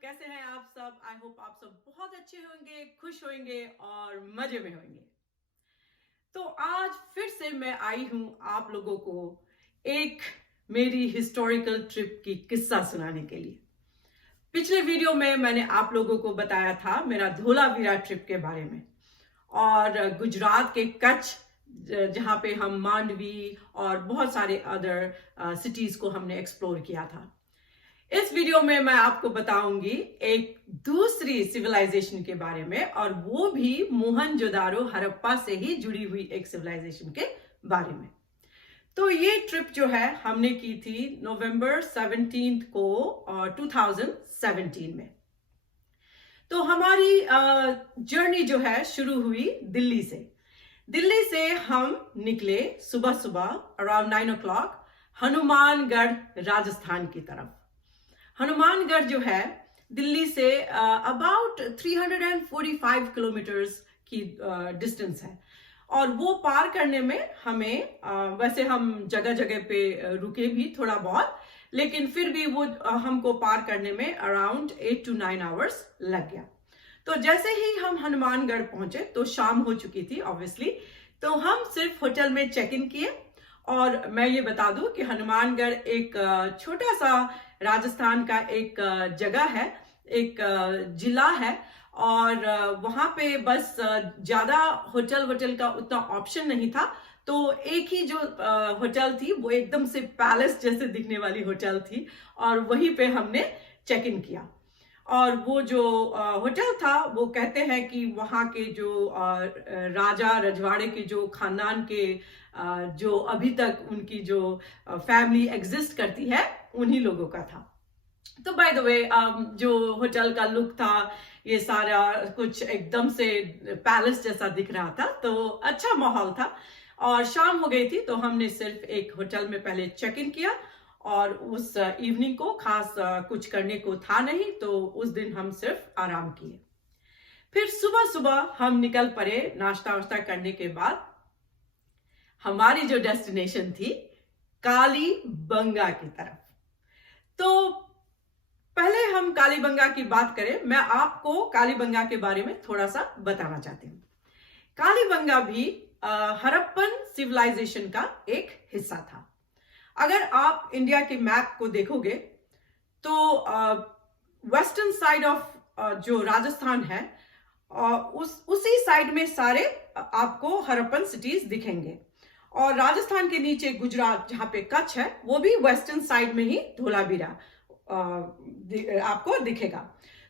कैसे हैं आप सब? आई होप आप सब बहुत अच्छे होंगे, खुश होंगे और मजे में होंगे। तो आज फिर से मैं आई हूं आप लोगों को एक मेरी हिस्टोरिकल ट्रिप की किस्सा सुनाने के लिए। पिछले वीडियो में मैंने आप लोगों को बताया था मेरा धोलावीरा ट्रिप के बारे में और गुजरात के कच्छ जहाँ पे हम मांडवी और बहुत सारे अदर सिटीज को हमने एक्सप्लोर किया था। इस वीडियो में मैं आपको बताऊंगी एक दूसरी सिविलाइजेशन के बारे में और वो भी मोहनजोदारो हड़प्पा से ही जुड़ी हुई एक सिविलाइजेशन के बारे में। तो ये ट्रिप जो है हमने की थी नवंबर 17 को 2017 में। तो हमारी जर्नी जो है शुरू हुई दिल्ली से। दिल्ली से हम निकले सुबह सुबह अराउंड 9 o'clock हनुमानगढ़ राजस्थान की तरफ। हनुमानगढ़ जो है दिल्ली से अबाउट 345 किलोमीटर्स की डिस्टेंस है और वो पार करने में हमें वैसे हम जगह जगह पे रुके भी थोड़ा बहुत, लेकिन फिर भी वो हमको पार करने में अराउंड 8 to 9 आवर्स लग गया। तो जैसे ही हम हनुमानगढ़ पहुंचे तो शाम हो चुकी थी ऑब्वियसली, तो हम सिर्फ होटल में चेक इन किए। और मैं ये बता दूं कि हनुमानगढ़ एक छोटा सा राजस्थान का एक जगह है, एक जिला है और वहां पे बस ज्यादा होटल का उतना ऑप्शन नहीं था। तो एक ही जो होटल थी वो एकदम से पैलेस जैसे दिखने वाली होटल थी और वहीं पे हमने चेक इन किया। और वो जो होटल था वो कहते हैं कि वहाँ के जो राजा रजवाड़े के जो खानदान के जो अभी तक उनकी जो फैमिली एग्जिस्ट करती है उन्हीं लोगों का था। तो बाय द वे जो होटल का लुक था ये सारा कुछ एकदम से पैलेस जैसा दिख रहा था, तो अच्छा माहौल था। और शाम हो गई थी तो हमने सिर्फ एक होटल में पहले चेक इन किया और उस इवनिंग को खास कुछ करने को था नहीं, तो उस दिन हम सिर्फ आराम किए। फिर सुबह सुबह हम निकल पड़े नाश्ता वाश्ता करने के बाद। हमारी जो डेस्टिनेशन थी कालीबंगा की तरफ। तो पहले हम कालीबंगा की बात करें, मैं आपको कालीबंगा के बारे में थोड़ा सा बताना चाहती हूँ। कालीबंगा भी हड़प्पन सिविलाइजेशन का एक हिस्सा था। अगर आप इंडिया के मैप को देखोगे तो वेस्टर्न साइड ऑफ जो राजस्थान है उसी साइड में सारे आपको हड़प्पन सिटीज दिखेंगे और राजस्थान के नीचे गुजरात जहां पे कच्छ है वो भी वेस्टर्न साइड में ही धोलावीरा आपको दिखेगा।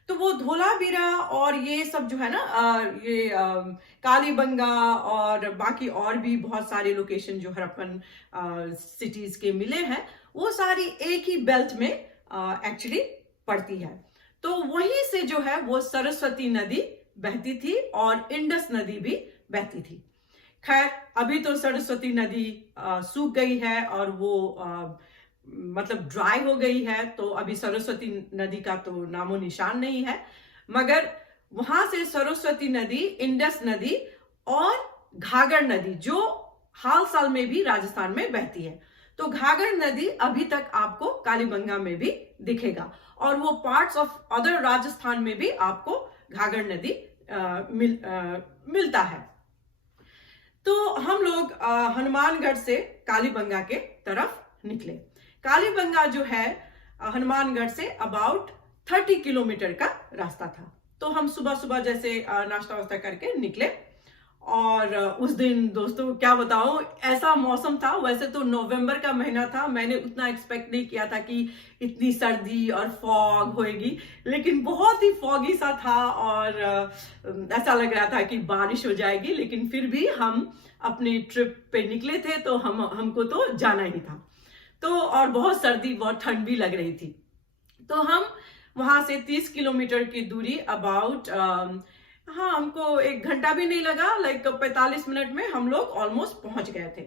तो वो धोलावीरा और ये सब जो है ना ये कालीबंगा और बाकी और भी बहुत सारे लोकेशन जो हड़प्पन सिटीज के मिले हैं वो सारी एक ही बेल्ट में एक्चुअली पड़ती है। तो वहीं से जो है वो सरस्वती नदी बहती थी और इंडस नदी भी बहती थी। खैर अभी तो सरस्वती नदी सूख गई है और वो मतलब ड्राई हो गई है, तो अभी सरस्वती नदी का तो नामो निशान नहीं है। मगर वहां से सरस्वती नदी, इंडस नदी और घाघर नदी जो हाल साल में भी राजस्थान में बहती है, तो घाघर नदी अभी तक आपको कालीबंगा में भी दिखेगा और वो पार्ट्स ऑफ अदर राजस्थान में भी आपको घाघर नदी मिलता है। तो हम लोग हनुमानगढ़ से कालीबंगा के तरफ निकले। कालीबंगा जो है हनुमानगढ़ से अबाउट 30 किलोमीटर का रास्ता था। तो हम सुबह सुबह जैसे नाश्ता वास्ता करके निकले और उस दिन दोस्तों क्या बताऊं, ऐसा मौसम था। वैसे तो नवंबर का महीना था, मैंने उतना एक्सपेक्ट नहीं किया था कि इतनी सर्दी और फॉग होएगी, लेकिन बहुत ही फॉगी सा था और ऐसा लग रहा था कि बारिश हो जाएगी। लेकिन फिर भी हम अपनी ट्रिप पे निकले थे तो हमको तो जाना ही था। तो और बहुत सर्दी, बहुत ठंड भी लग रही थी। तो हम वहां से 30 किलोमीटर की दूरी अबाउट हाँ हमको 1 घंटा भी नहीं लगा, लाइक 45 मिनट में हम लोग ऑलमोस्ट पहुंच गए थे।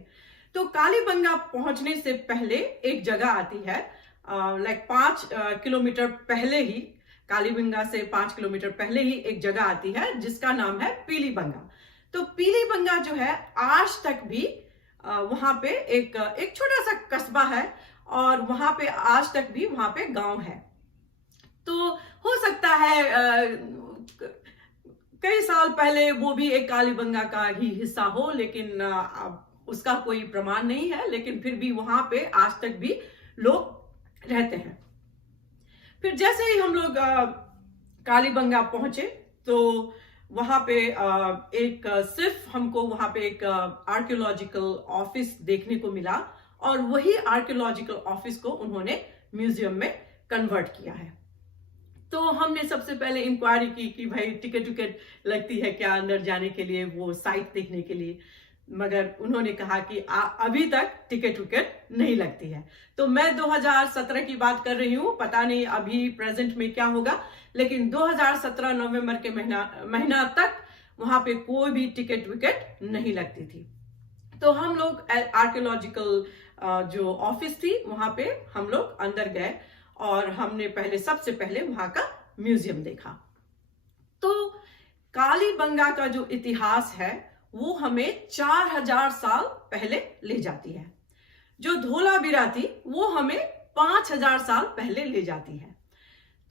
तो कालीबंगा पहुंचने से पहले एक जगह आती है लाइक 5 किलोमीटर पहले ही, कालीबंगा से 5 किलोमीटर पहले ही एक जगह आती है जिसका नाम है पीलीबंगा। तो पीलीबंगा जो है आज तक भी वहां पे एक छोटा सा कस्बा है और वहां पे आज तक भी वहां पे गांव है। तो हो है कई साल पहले वो भी एक कालीबंगा का ही हिस्सा हो, लेकिन उसका कोई प्रमाण नहीं है, लेकिन फिर भी वहां पे आज तक भी लोग रहते हैं। फिर जैसे ही हम लोग कालीबंगा पहुंचे तो वहां पे सिर्फ हमको वहां पे एक आर्कियोलॉजिकल ऑफिस देखने को मिला, और वही आर्कियोलॉजिकल ऑफिस को उन्होंने म्यूजियम में कन्वर्ट किया है। तो हमने सबसे पहले इंक्वायरी की कि भाई टिकट लगती है क्या अंदर जाने के लिए, वो साइट देखने के लिए, मगर उन्होंने कहा कि अभी तक टिकट नहीं लगती है। तो मैं 2017 की बात कर रही हूँ, पता नहीं अभी प्रेजेंट में क्या होगा, लेकिन 2017 नवंबर के महीना तक वहां पे कोई भी टिकट नहीं लगती थी। तो हम लोग आर्कियोलॉजिकल जो ऑफिस थी वहां पे हम लोग अंदर गए, और हमने सबसे पहले वहां का म्यूजियम देखा। तो कालीबंगा का जो इतिहास है वो हमें 4000 साल पहले ले जाती है। जो धोलावीरा थी वो हमें 5000 साल पहले ले जाती है।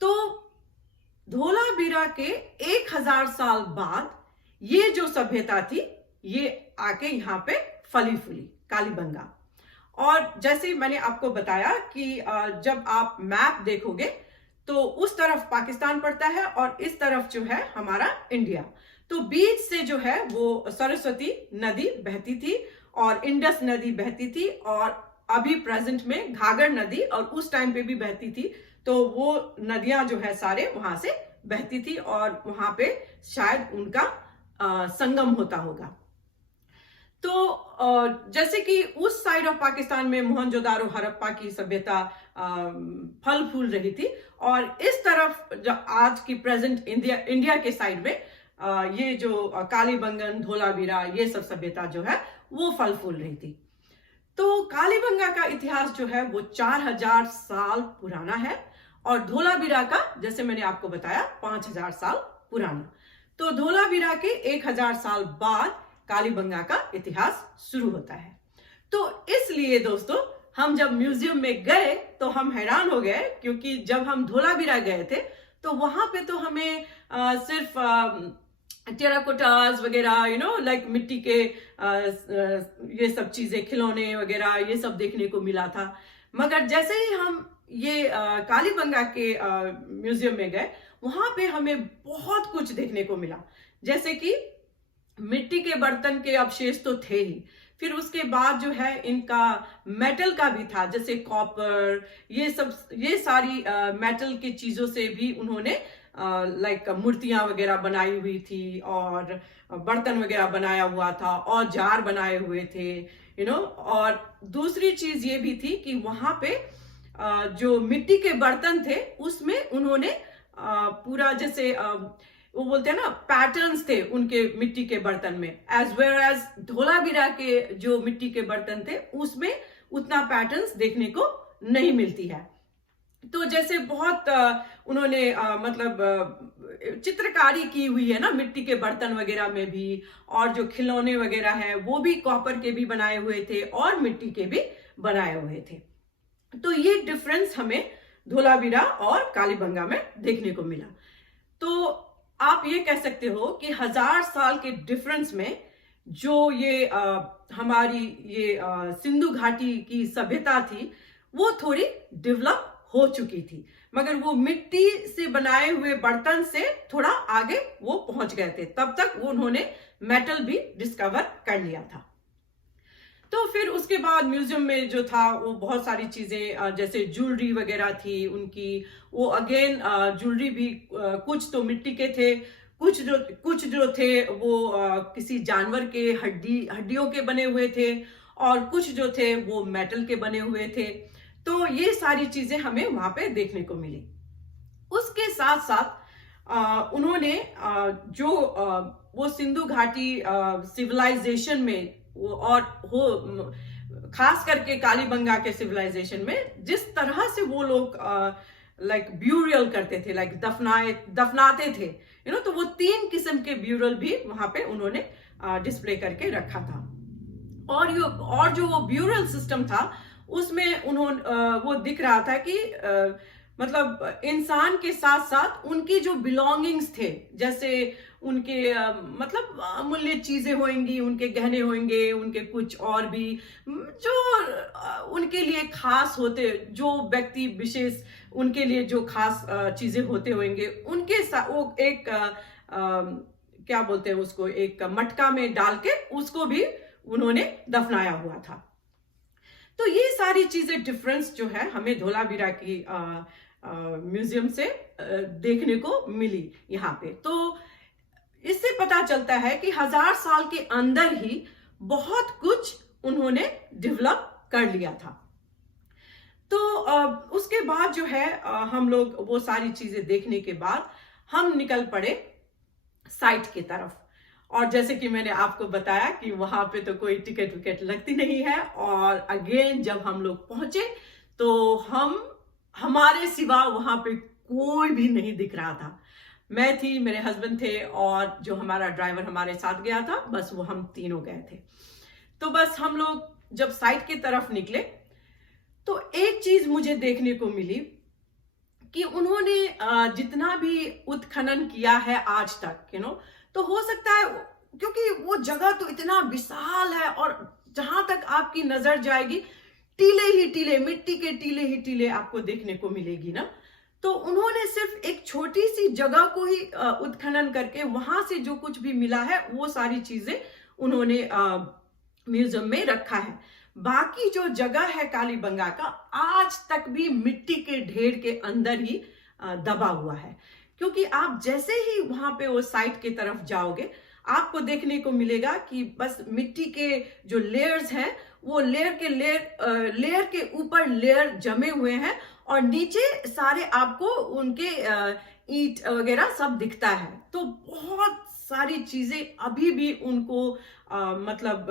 तो धोलावीरा के 1000 साल बाद ये जो सभ्यता थी ये आके यहाँ पे फली फूली कालीबंगा। और जैसे मैंने आपको बताया कि जब आप मैप देखोगे तो उस तरफ पाकिस्तान पड़ता है और इस तरफ जो है हमारा इंडिया। तो बीच से जो है वो सरस्वती नदी बहती थी और इंडस नदी बहती थी, और अभी प्रेजेंट में घाघर नदी और उस टाइम पे भी बहती थी। तो वो नदियां जो है सारे वहां से बहती थी और वहां पे शायद उनका संगम होता होगा। तो जैसे कि उस साइड ऑफ पाकिस्तान में मोहनजोदारो हड़प्पा की सभ्यता फल फूल रही थी, और इस तरफ जो आज की प्रेजेंट इंडिया के साइड में ये जो कालीबंगन, धोलावीरा, ये सब सभ्यता जो है वो फल फूल रही थी। तो कालीबंगा का इतिहास जो है वो 4000 साल पुराना है, और धोलावीरा का जैसे मैंने आपको बताया 5000 साल पुराना। तो धोलावीरा के 1000 साल बाद कालीबंगा का इतिहास शुरू होता है। तो इसलिए दोस्तों हम जब म्यूजियम में गए तो हम हैरान हो गए, क्योंकि जब हम धोलावीरा गए थे तो वहां पे तो हमें सिर्फ टेराकोटास वगैरह लाइक मिट्टी के ये सब चीजें, खिलौने वगैरह ये सब देखने को मिला था। मगर जैसे ही हम ये कालीबंगा के म्यूजियम में गए वहां पे हमें बहुत कुछ देखने को मिला। जैसे कि मिट्टी के बर्तन के अवशेष तो थे ही, फिर उसके बाद जो है इनका मेटल का भी था, जैसे कॉपर, ये सारी मेटल की चीजों से भी उन्होंने लाइक मूर्तियां वगैरह बनाई हुई थी, और बर्तन वगैरह बनाया हुआ था, और जार बनाए हुए थे और दूसरी चीज ये भी थी कि वहां पे जो मिट्टी के बर्तन थे उसमें उन्होंने पूरा जैसे वो बोलते हैं ना पैटर्न्स थे उनके मिट्टी के बर्तन में, एज वेल एज धोलावीरा के जो मिट्टी के बर्तन थे उसमें उतना पैटर्न्स देखने को नहीं मिलती है। तो जैसे बहुत उन्होंने मतलब चित्रकारी की हुई है ना मिट्टी के बर्तन वगैरह में भी, और जो खिलौने वगैरह है वो भी कॉपर के भी बनाए हुए थे और मिट्टी के भी बनाए हुए थे। तो ये डिफरेंस हमें धोलावीरा और कालीबंगा में देखने को मिला। तो आप ये कह सकते हो कि 1000 साल के डिफरेंस में जो ये हमारी ये सिंधु घाटी की सभ्यता थी वो थोड़ी डेवलप हो चुकी थी, मगर वो मिट्टी से बनाए हुए बर्तन से थोड़ा आगे वो पहुंच गए थे। तब तक वो उन्होंने मेटल भी डिस्कवर कर लिया था। तो फिर उसके बाद म्यूजियम में जो था वो बहुत सारी चीजें जैसे ज्वेलरी वगैरह थी उनकी, वो अगेन ज्वेलरी भी कुछ तो मिट्टी के थे, कुछ जो थे वो किसी जानवर के हड्डियों के बने हुए थे, और कुछ जो थे वो मेटल के बने हुए थे। तो ये सारी चीजें हमें वहां पे देखने को मिली। उसके साथ साथ उन्होंने जो वो सिंधु घाटी सिविलाइजेशन में और खास करके कालीबंगा के सिविलाइजेशन में जिस तरह से वो लोग लाइक ब्यूरियल करते थे, लाइक दफनाते थे तो वो 3 किस्म के ब्यूरल भी वहां पे उन्होंने डिस्प्ले करके रखा था। और जो वो ब्यूरल सिस्टम था उसमें उन्होंने वो दिख रहा था कि मतलब इंसान के साथ साथ उनके जो बिलोंगिंग्स थे, जैसे उनके मतलब अमूल्य चीजें होंगी, उनके गहने होंगे, उनके कुछ और भी जो उनके लिए खास होते, जो व्यक्ति विशेष उनके लिए जो खास चीजें होते होंगे, उनके साथ वो एक क्या बोलते हैं उसको, एक मटका में डाल के उसको भी उन्होंने दफनाया हुआ था। तो ये सारी चीजें डिफरेंस जो है हमें धोलावीरा की म्यूजियम से देखने को मिली यहाँ पे। तो इससे पता चलता है कि 1000 साल के अंदर ही बहुत कुछ उन्होंने डेवलप कर लिया था। तो उसके बाद जो है हम लोग वो सारी चीजें देखने के बाद हम निकल पड़े साइट की तरफ। और जैसे कि मैंने आपको बताया कि वहां पे तो कोई टिकट विकेट लगती नहीं है। और अगेन जब हम लोग पहुंचे तो हमारे सिवा वहां पे कोई भी नहीं दिख रहा था। मैं थी, मेरे हस्बैंड थे और जो हमारा ड्राइवर हमारे साथ गया था, बस वो हम तीनों गए थे। तो बस हम लोग जब साइट की तरफ निकले तो एक चीज मुझे देखने को मिली कि उन्होंने जितना भी उत्खनन किया है आज तक, तो हो सकता है क्योंकि वो जगह तो इतना विशाल है और जहां तक आपकी नजर जाएगी टीले ही टीले, मिट्टी के टीले ही टीले आपको देखने को मिलेगी ना। तो उन्होंने सिर्फ एक छोटी सी जगह को ही उत्खनन करके वहां से जो कुछ भी मिला है वो सारी चीजें उन्होंने म्यूजियम में रखा है। बाकी जो जगह है कालीबंगा का आज तक भी मिट्टी के ढेर के अंदर ही दबा हुआ है। क्योंकि आप जैसे ही वहां पे वो साइट की तरफ जाओगे आपको देखने को मिलेगा कि बस मिट्टी के जो लेयर्स हैं वो लेयर के ऊपर लेयर जमे हुए हैं और नीचे सारे आपको उनके ईंट वगैरह सब दिखता है। तो बहुत सारी चीजें अभी भी उनको मतलब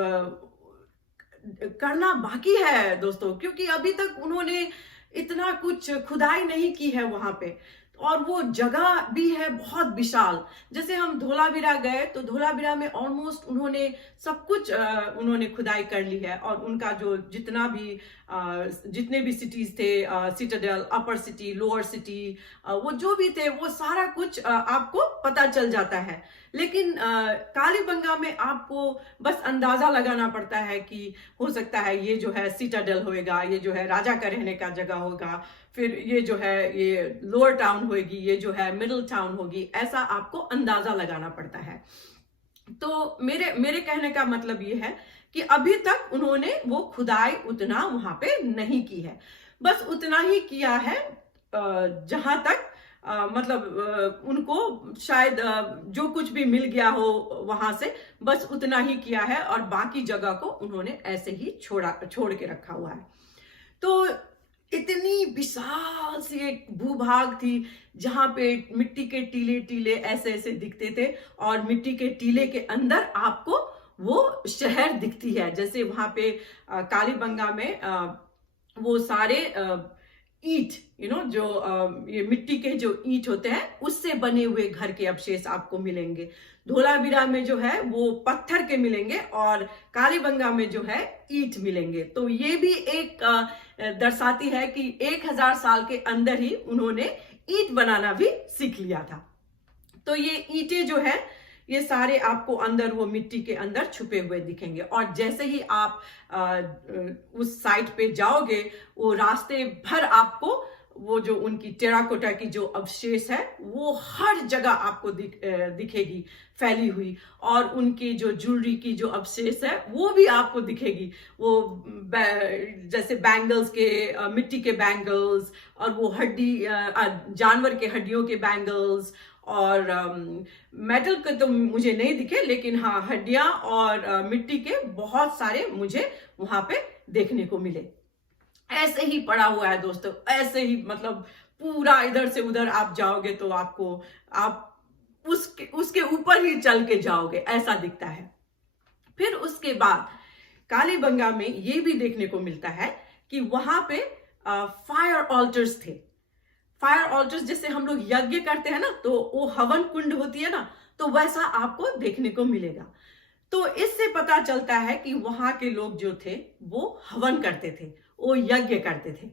करना बाकी है दोस्तों, क्योंकि अभी तक उन्होंने इतना कुछ खुदाई नहीं की है वहां पे। और वो जगह भी है बहुत विशाल। जैसे हम धोलावीरा गए तो धोलावीरा में ऑलमोस्ट उन्होंने सब कुछ उन्होंने खुदाई कर ली है। और उनका जो जितने भी सिटीज थे, सिटाडेल, अपर सिटी, लोअर सिटी, वो जो भी थे वो सारा कुछ आपको पता चल जाता है। लेकिन कालीबंगा में आपको बस अंदाजा लगाना पड़ता है कि हो सकता है ये जो है सिटाडेल होएगा, ये जो है राजा का रहने का जगह होगा, फिर ये जो है ये लोअर टाउन होगी, ये जो है मिडिल टाउन होगी, ऐसा आपको अंदाजा लगाना पड़ता है। तो मेरे कहने का मतलब ये है कि अभी तक उन्होंने वो खुदाई उतना वहां पे नहीं की है। बस उतना ही किया है जहां तक मतलब उनको शायद जो कुछ भी मिल गया हो वहां से, बस उतना ही किया है और बाकी जगह को उन्होंने ऐसे ही छोड़ के रखा हुआ है। तो इतनी विशाल सी एक भूभाग थी जहां पे मिट्टी के टीले टीले ऐसे ऐसे दिखते थे और मिट्टी के टीले के अंदर आपको वो शहर दिखती है। जैसे वहां पे कालीबंगा में वो सारे ईंट जो ये मिट्टी के जो ईंट होते हैं उससे बने हुए घर के अवशेष आपको मिलेंगे। धोलावीरा में जो है वो पत्थर के मिलेंगे और कालीबंगा में जो है ईंट मिलेंगे। तो ये भी एक दर्शाती है कि 1000 साल के अंदर ही उन्होंने ईंट बनाना भी सीख लिया था। तो ये ईंटें जो है ये सारे आपको अंदर वो मिट्टी के अंदर छुपे हुए दिखेंगे। और जैसे ही आप उस साइट पे जाओगे वो रास्ते भर आपको वो जो उनकी टेराकोटा की जो अवशेष है वो हर जगह आपको दिखेगी फैली हुई। और उनकी जो ज्वेलरी की जो अवशेष है वो भी आपको दिखेगी। वो जैसे बैंगल्स के मिट्टी के बैंगल्स और वो जानवर के हड्डियों के बैंगल्स और मेटल के तो मुझे नहीं दिखे, लेकिन हाँ हड्डियां और मिट्टी के बहुत सारे मुझे वहां पे देखने को मिले। ऐसे ही पड़ा हुआ है दोस्तों, ऐसे ही मतलब पूरा इधर से उधर आप जाओगे तो आप उसके ऊपर ही चल के जाओगे, ऐसा दिखता है। फिर उसके बाद कालीबंगा में ये भी देखने को मिलता है कि वहां पे फायर ऑल्टर्स थे। फायर ऑल्टर्स जैसे हम लोग यज्ञ करते हैं ना, तो वो हवन कुंड होती है ना, तो वैसा आपको देखने को मिलेगा। तो इससे पता चलता है कि वहां के लोग जो थे वो हवन करते थे, वो यज्ञ करते थे।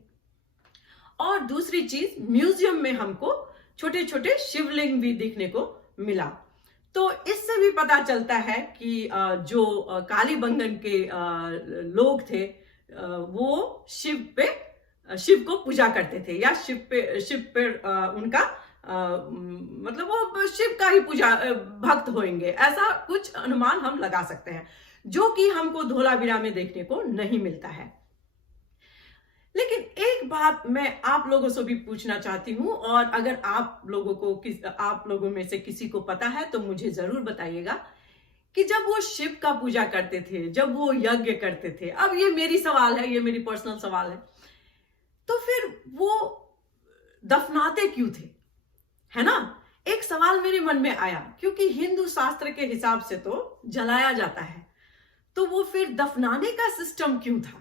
और दूसरी चीज, म्यूजियम में हमको छोटे छोटे शिवलिंग भी देखने को मिला। तो इससे भी पता चलता है कि जो कालीबंगन के लोग थे, वो शिव को पूजा करते थे, या शिव पे उनका मतलब वो शिव का ही पूजा भक्त होंगे, ऐसा कुछ अनुमान हम लगा सकते हैं, जो कि हमको धोलावीरा में देखने को नहीं मिलता है। लेकिन एक बात मैं आप लोगों से भी पूछना चाहती हूं, और अगर आप लोगों में से किसी को पता है तो मुझे जरूर बताइएगा कि जब वो शिव का पूजा करते थे, जब वो यज्ञ करते थे, अब ये मेरी सवाल है, ये मेरी पर्सनल सवाल है, तो फिर वो दफनाते क्यों थे, है ना? एक सवाल मेरे मन में आया, क्योंकि हिंदू शास्त्र के हिसाब से तो जलाया जाता है, तो वो फिर दफनाने का सिस्टम क्यों था?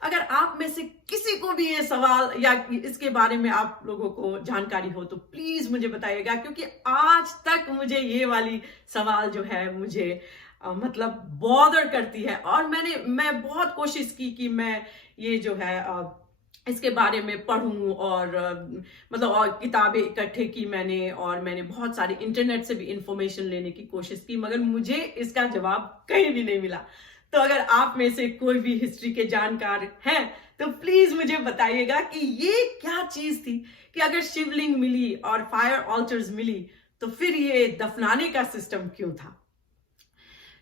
अगर आप में से किसी को भी ये सवाल या इसके बारे में आप लोगों को जानकारी हो तो प्लीज मुझे बताइएगा, क्योंकि आज तक मुझे ये वाली सवाल जो है मुझे मतलब बॉदर करती है, और मैं बहुत कोशिश की कि मैं ये जो है इसके बारे में पढूं, और मतलब और किताबें इकट्ठे की मैंने, और मैंने बहुत सारे इंटरनेट से भी इंफॉर्मेशन लेने की कोशिश की, मगर मुझे इसका जवाब कहीं भी नहीं मिला। तो अगर आप में से कोई भी हिस्ट्री के जानकार हैं तो प्लीज मुझे बताइएगा कि ये क्या चीज थी कि अगर शिवलिंग मिली और फायर ऑल्टर्स मिली तो फिर ये दफनाने का सिस्टम क्यों था।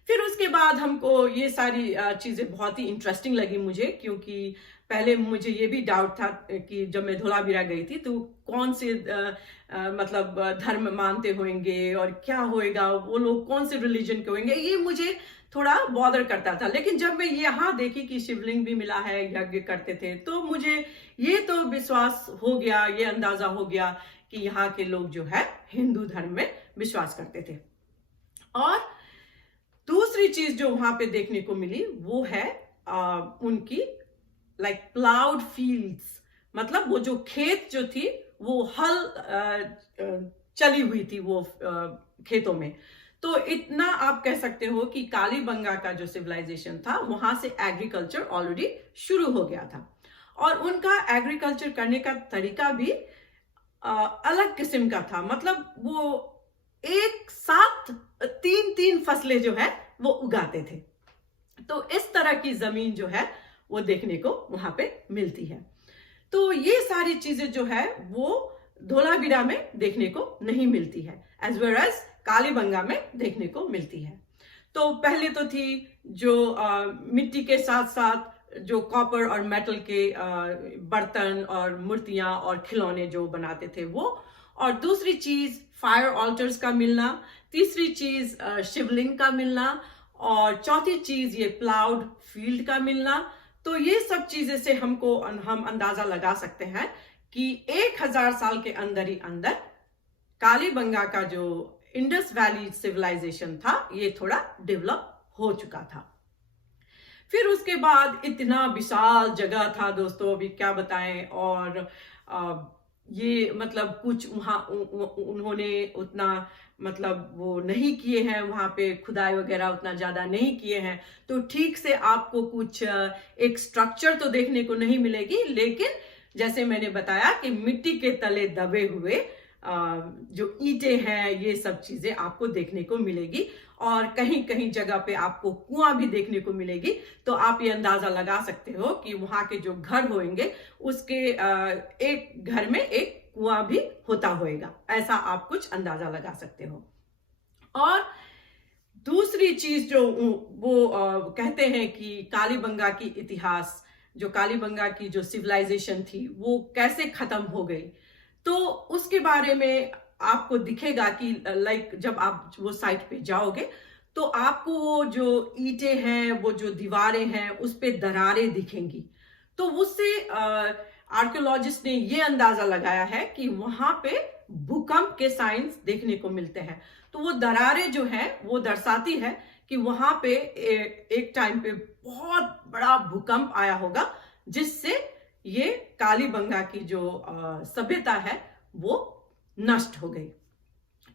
फिर उसके बाद हमको ये सारी चीजें बहुत ही इंटरेस्टिंग लगी मुझे, क्योंकि पहले मुझे ये भी डाउट था कि जब मैं धोलावीरा गई थी तो कौन से मतलब धर्म मानते होंगे और क्या होएगा, वो लोग कौन से रिलीजन के होंगे, ये मुझे थोड़ा बॉदर करता था। लेकिन जब मैं यहाँ देखी कि शिवलिंग भी मिला है, यज्ञ करते थे, तो मुझे ये तो विश्वास हो गया, ये अंदाजा हो गया कि यहाँ के लोग जो है हिंदू धर्म में विश्वास करते थे। और दूसरी चीज जो वहां पे देखने को मिली वो है उनकी प्लाउड फील्ड्स, मतलब वो जो खेत जो थी वो हल चली हुई थी वो खेतों में। तो इतना आप कह सकते हो कि कालीबंगा का जो सिविलाइजेशन था वहां से एग्रीकल्चर ऑलरेडी शुरू हो गया था, और उनका एग्रीकल्चर करने का तरीका भी अलग किस्म का था। मतलब वो एक साथ तीन फसलें जो है वो उगाते थे। तो इस तरह की जमीन जो है वो देखने को वहां पे मिलती है। तो ये सारी चीजें जो है वो धोलावीरा में देखने को नहीं मिलती है, एज वेल एज कालीबंगा में देखने को मिलती है। तो पहले तो थी जो मिट्टी के साथ साथ जो कॉपर और मेटल के बर्तन और मूर्तियां और खिलौने जो बनाते थे वो, और दूसरी चीज फायर ऑल्टर्स का मिलना, तीसरी चीज शिवलिंग का मिलना, और चौथी चीज ये प्लाउड फील्ड का मिलना। तो ये सब चीजें से हम अंदाजा लगा सकते हैं कि 1000 साल के अंदर ही अंदर कालीबंगा का जो इंडस वैली सिविलाइजेशन था ये थोड़ा डेवलप हो चुका था। फिर उसके बाद इतना विशाल जगह था दोस्तों, अभी क्या बताएं। और ये मतलब कुछ वहां उन्होंने उतना मतलब वो नहीं किए हैं, वहां पे खुदाई वगैरह उतना ज्यादा नहीं किए हैं, तो ठीक से आपको कुछ एक स्ट्रक्चर तो देखने को नहीं मिलेगी। लेकिन जैसे मैंने बताया कि मिट्टी के तले दबे हुए जो ईंटें हैं, ये सब चीजें आपको देखने को मिलेगी, और कहीं कहीं जगह पे आपको कुआं भी देखने को मिलेगी। तो आप ये अंदाजा लगा सकते हो कि वहां के जो घर होंगे उसके एक घर में एक कुआं भी होता होएगा, ऐसा आप कुछ अंदाजा लगा सकते हो। और दूसरी चीज जो वो कहते हैं कि कालीबंगा की इतिहास, जो कालीबंगा की जो सिविलाइजेशन थी वो कैसे खत्म हो गई, तो उसके बारे में आपको दिखेगा कि जब आप वो साइट पे जाओगे तो आपको वो जो ईंटें हैं, वो जो दीवारें हैं, उस पे दरारें दिखेंगी। तो उससे आर्कियोलॉजिस्ट ने ये अंदाजा लगाया है कि वहां पे भूकंप के साइंस देखने को मिलते हैं। तो वो दरारें जो है वो दर्शाती है कि वहां पे एक टाइम पे बहुत बड़ा भूकंप आया होगा, जिससे ये कालीबंगा की जो सभ्यता है वो नष्ट हो गई।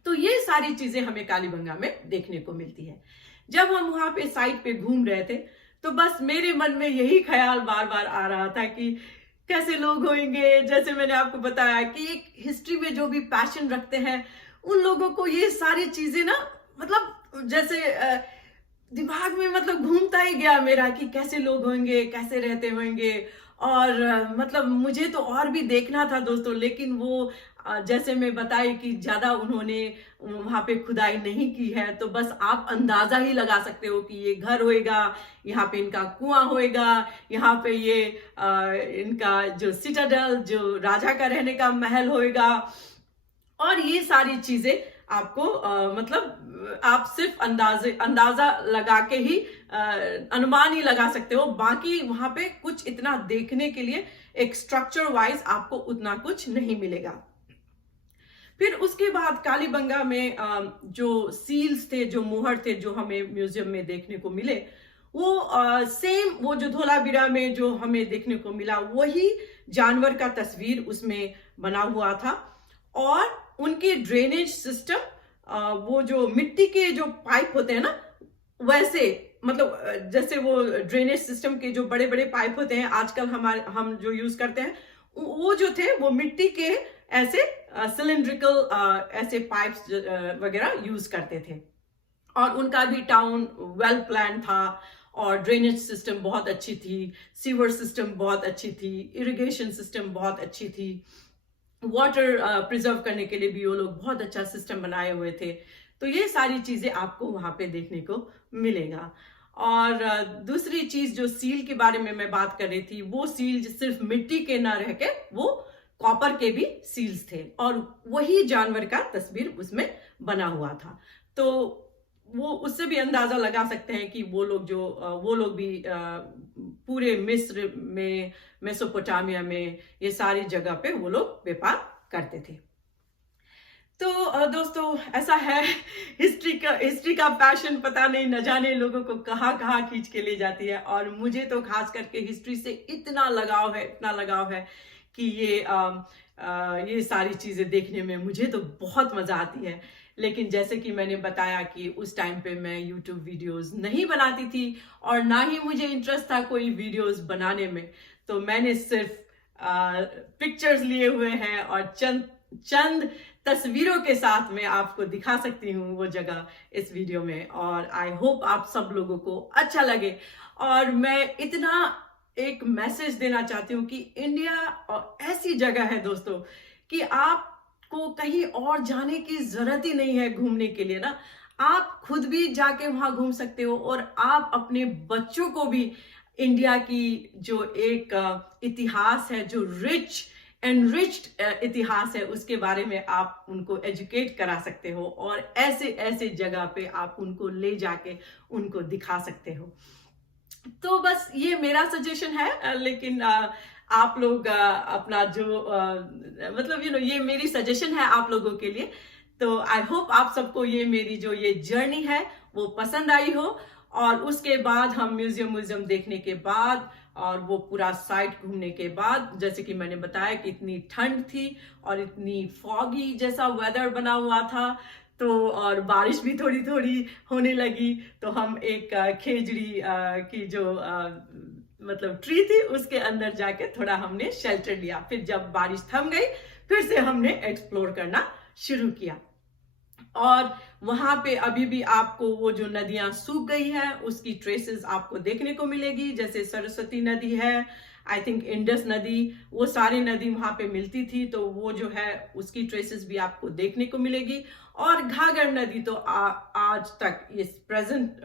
तो ये सारी चीजें हमें कालीबंगा में देखने को मिलती है। जब हम वहां पे साइट पे घूम रहे थे तो बस मेरे मन में यही ख्याल बार बार आ रहा था कि कैसे लोग होंगे। जैसे मैंने आपको बताया कि एक हिस्ट्री में जो भी पैशन रखते हैं उन लोगों को ये सारी चीजें ना, मतलब जैसे दिमाग में मतलब घूमता ही गया मेरा कि कैसे लोग होंगे, कैसे रहते होंगे। और मतलब मुझे तो और भी देखना था दोस्तों, लेकिन वो जैसे मैं बताई कि ज्यादा उन्होंने वहां पे खुदाई नहीं की है, तो बस आप अंदाजा ही लगा सकते हो कि ये घर होएगा, यहाँ पे इनका कुआं होएगा, यहाँ पे ये इनका जो सिटाडेल, जो राजा का रहने का महल होएगा। और ये सारी चीजें आपको मतलब आप सिर्फ अंदाजा लगा के ही अनुमान ही लगा सकते हो। बाकी वहां पे कुछ इतना देखने के लिए एक स्ट्रक्चर वाइज आपको उतना कुछ नहीं मिलेगा। फिर उसके बाद कालीबंगा में जो सील्स थे, जो मोहर थे, जो हमें म्यूजियम में देखने को मिले, वो सेम वो जो धोलावीरा में जो हमें देखने को मिला वही जानवर का तस्वीर उसमें बना हुआ था। और उनके ड्रेनेज सिस्टम, वो जो मिट्टी के जो पाइप होते हैं ना, वैसे मतलब जैसे वो ड्रेनेज सिस्टम के जो बड़े बड़े पाइप होते हैं आजकल हम जो यूज करते हैं, वो जो थे वो मिट्टी के ऐसे सिलिंड्रिकल ऐसे पाइप्स वगैरह यूज करते थे। और उनका भी टाउन वेल प्लान था और ड्रेनेज सिस्टम बहुत अच्छी थी, सीवर सिस्टम बहुत अच्छी थी, इरिगेशन सिस्टम बहुत अच्छी थी, वाटर प्रिजर्व करने के लिए भी वो लोग बहुत अच्छा सिस्टम बनाए हुए थे। तो ये सारी चीजें आपको वहां पे देखने को मिलेगा। और दूसरी चीज जो सील के बारे में मैं बात कर रही थी, वो सील सिर्फ मिट्टी के ना रह के वो कॉपर के भी सील्स थे और वही जानवर का तस्वीर उसमें बना हुआ था। तो वो उससे भी अंदाजा लगा सकते हैं कि वो लोग भी पूरे मिस्र में, मेसोपोटामिया में, ये सारी जगह पे वो लोग व्यापार करते थे। तो दोस्तों ऐसा है, हिस्ट्री का पैशन पता नहीं न जाने लोगों को कहाँ कहाँ खींच के ले जाती है। और मुझे तो खास करके हिस्ट्री से इतना लगाव है कि ये सारी चीजें देखने में मुझे तो बहुत मजा आती है। लेकिन जैसे कि मैंने बताया कि उस टाइम पे मैं YouTube वीडियोस नहीं बनाती थी और ना ही मुझे इंटरेस्ट था कोई वीडियोस बनाने में। तो मैंने सिर्फ पिक्चर्स लिए हुए हैं और चंद तस्वीरों के साथ मैं आपको दिखा सकती हूँ वो जगह इस वीडियो में। और आई होप आप सब लोगों को अच्छा लगे। और मैं इतना एक मैसेज देना चाहती हूँ कि इंडिया ऐसी जगह है दोस्तों कि आपको कहीं और जाने की जरूरत ही नहीं है घूमने के लिए ना। आप खुद भी जाके वहां घूम सकते हो और आप अपने बच्चों को भी इंडिया की जो एक इतिहास है, जो एनरिच्ड इतिहास है, उसके बारे में आप उनको एजुकेट करा सकते हो और ऐसे जगह पे आप उनको ले जाके उनको दिखा सकते हो। तो बस ये मेरा सजेशन है। लेकिन आप लोग अपना जो मतलब ये मेरी सजेशन है आप लोगों के लिए। तो आई होप आप सबको ये मेरी जो ये जर्नी है वो पसंद आई हो। और उसके बाद हम म्यूजियम देखने के बाद और वो पूरा साइट घूमने के बाद, जैसे कि मैंने बताया कि इतनी ठंड थी और इतनी फॉगी जैसा वेदर बना हुआ था, तो और बारिश भी थोड़ी थोड़ी होने लगी, तो हम एक खेजड़ी की जो मतलब ट्री थी उसके अंदर जाके थोड़ा हमने शेल्टर लिया। फिर जब बारिश थम गई फिर से हमने एक्सप्लोर करना शुरू किया। और वहां पे अभी भी आपको वो जो नदियां सूख गई हैं उसकी ट्रेसेस आपको देखने को मिलेगी। जैसे सरस्वती नदी है, आई थिंक इंडस नदी, वो सारी नदी वहां पे मिलती थी, तो वो जो है उसकी ट्रेसेस भी आपको देखने को मिलेगी। और घाघर नदी तो आज तक इस प्रेजेंट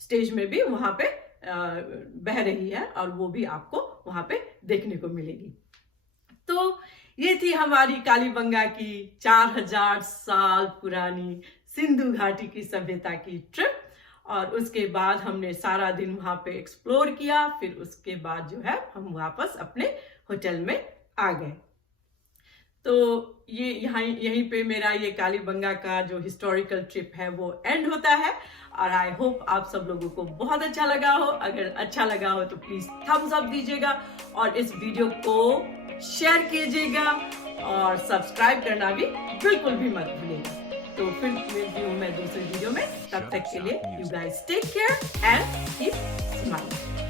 स्टेज में भी वहां पे बह रही है और वो भी आपको वहां पे देखने को मिलेगी। तो ये थी हमारी कालीबंगा की 4000 साल पुरानी सिंधु घाटी की सभ्यता की ट्रिप। और उसके बाद हमने सारा दिन वहां पे एक्सप्लोर किया। फिर उसके बाद जो है हम वापस अपने होटल में आ गए। तो ये यहीं पे मेरा ये कालीबंगा का जो हिस्टोरिकल ट्रिप है वो एंड होता है। और आई होप आप सब लोगों को बहुत अच्छा लगा हो। अगर अच्छा लगा हो तो प्लीज थम्स अप दीजिएगा और इस वीडियो को शेयर कीजिएगा और सब्सक्राइब करना भी बिल्कुल भी मत भूलिएगा। तो फिर मिलती हूँ मैं दूसरे वीडियो में। तब तक के लिए you guys take care and keep smiling.